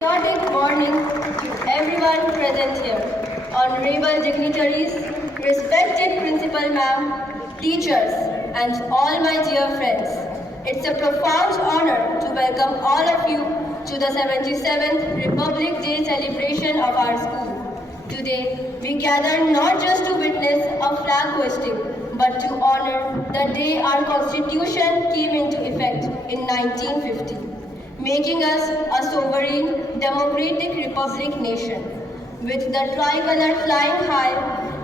Good morning to everyone present here, honorable dignitaries, respected principal ma'am, teachers, and all my dear friends. It's a profound honor to welcome all of you to the 77th Republic Day celebration of our school. Today, we gather not just to witness a flag hoisting, but to honor the day our Constitution came into effect in 1950. Making us a sovereign, democratic republic nation. With the tricolor flying high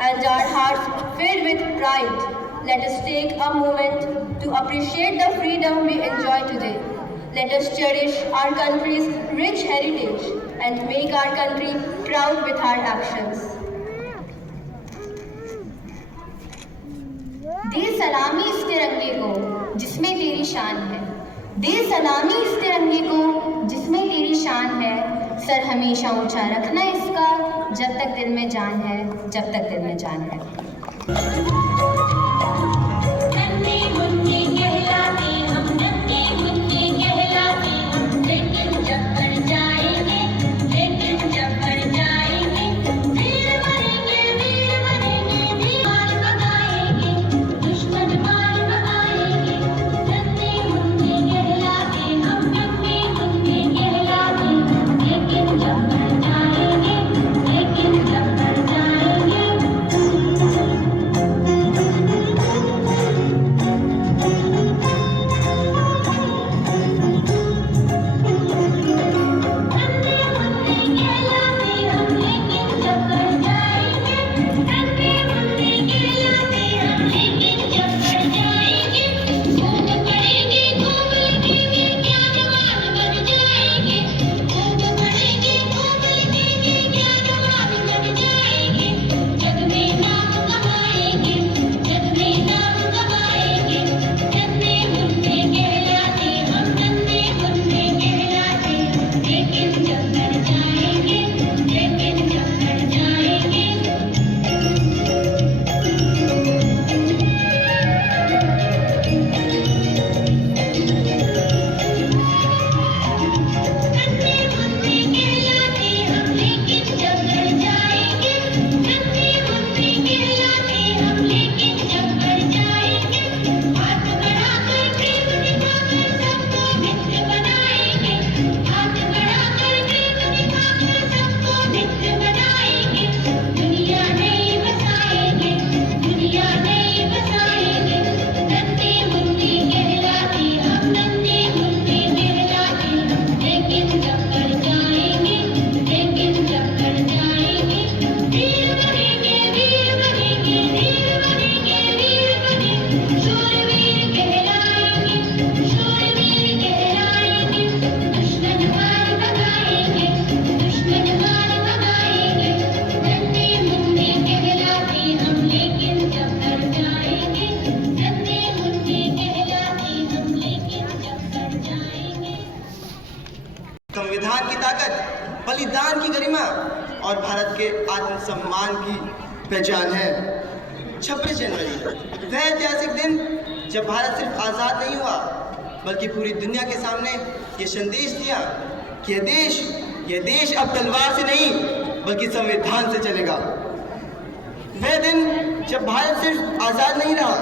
and our hearts filled with pride, let us take a moment to appreciate the freedom we enjoy today. Let us cherish our country's rich heritage and make our country proud with our actions. दे सलामी इस तिरंगे को जिसमें तेरी शान है, दे सलामी इस तिरंगे को जिसमें तेरी शान है। सर हमेशा ऊंचा रखना इसका, जब तक दिल में जान है, जब तक दिल में जान है। नन्हे मुन्ने कहलाते हम, नन्हे मुन्ने कहलाते हम, लेकिन जब बढ़ जाएंगे, लेकिन जब बढ़ जाएंगे, वीर बनेंगे, वीर बनेंगे, वीर मार भगाएंगे, दुश्मन मार भगाएंगे। नन्हे मुन्ने कहलाते हम, नन्हे मुन्ने कहलाते हम, लेकिन जब बढ़ जाएंगे, लेकिन जब बढ़ जाएंगे। संविधान की ताकत, बलिदान की गरिमा और भारत के आत्मसम्मान की पहचान है। 26 जनवरी वह ऐतिहासिक दिन जब भारत सिर्फ आज़ाद नहीं हुआ, बल्कि पूरी दुनिया के सामने ये संदेश दिया कि यह देश अब तलवार से नहीं बल्कि संविधान से चलेगा। वह दिन जब भारत सिर्फ आज़ाद नहीं रहा,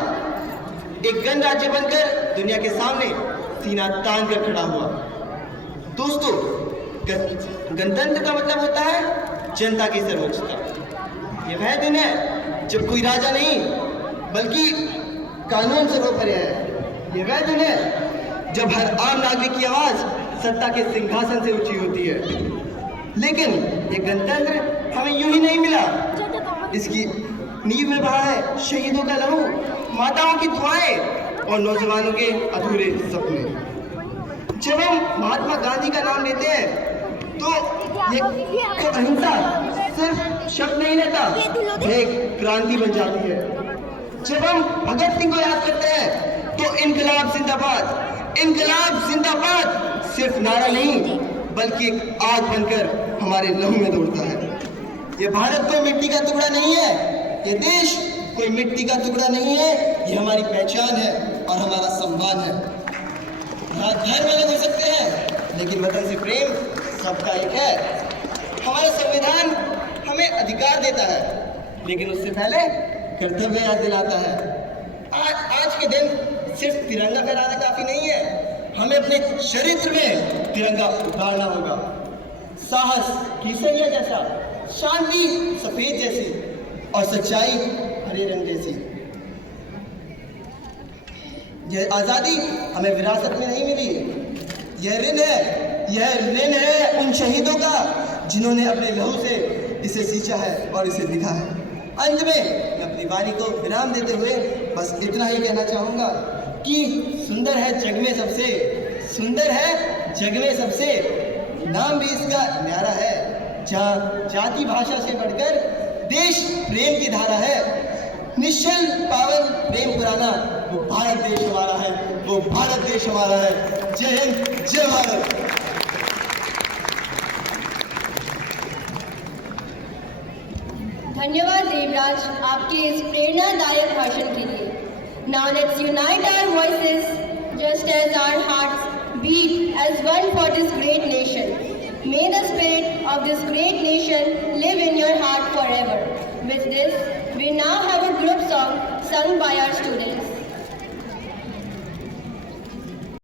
एक गणराज्य बनकर दुनिया के सामने सीना तान कर खड़ा हुआ। दोस्तों, गणतंत्र का मतलब होता है जनता की सर्वोच्चता। यह वह दिन है जब कोई राजा नहीं बल्कि कानून सर्वोपरि है। यह वह दिन है जब हर आम नागरिक की आवाज सत्ता के सिंहासन से ऊंची होती है। लेकिन यह गणतंत्र हमें यूं ही नहीं मिला, इसकी नींव में बहा है शहीदों का लहू, माताओं की दुआएं और नौजवानों के अधूरे सपने। जब हम महात्मा गांधी का नाम लेते हैं तो अहिंसा सिर्फ शब्द नहीं रहता, एक क्रांति बन जाती है। जब हम भगत सिंह को याद करते हैं तो इनकलाब जिंदाबाद, इनकलाब जिंदाबाद सिर्फ नारा नहीं बल्कि एक आग बनकर हमारे लहू में दौड़ता है। ये भारत कोई मिट्टी का टुकड़ा नहीं है, ये देश कोई मिट्टी का टुकड़ा नहीं है, ये हमारी पहचान है और हमारा सम्मान है। यहाँ धर्म अलग हो सकते हैं, लेकिन वतन से प्रेम सबका एक है। हमारा संविधान हमें अधिकार देता है, लेकिन उससे पहले कर्तव्य याद दिलाता है। आज के दिन सिर्फ तिरंगा फहराना काफी नहीं है, हमें अपने चरित्र में तिरंगा उतारना होगा। साहस केसरिया जैसा, शांति सफेद जैसी और सच्चाई हरे रंग जैसी। यह आजादी हमें विरासत में नहीं मिली, यह ऋण है उन शहीदों का जिन्होंने अपने लहू से इसे सींचा है और इसे लिखा है। अंत में मैं अपनी वाणी को विराम देते हुए बस इतना ही कहना चाहूँगा कि सुंदर है जग में सबसे, सुंदर है जग में सबसे, नाम भी इसका न्यारा है, जहाँ जाति भाषा से बढ़कर देश प्रेम की धारा है। निश्चल पावन प्रेम पुराना, वो भारत देश हमारा है, वो भारत देश हमारा है। जय हिंद, जय भारत। धन्यवाद देवराज आपके इस प्रेरणादायक भाषण के लिए। Now let's unite our voices just as our hearts beat as one for this great nation. May the spirit of this great nation live in your heart forever. With this, we now have a group song sung by our students.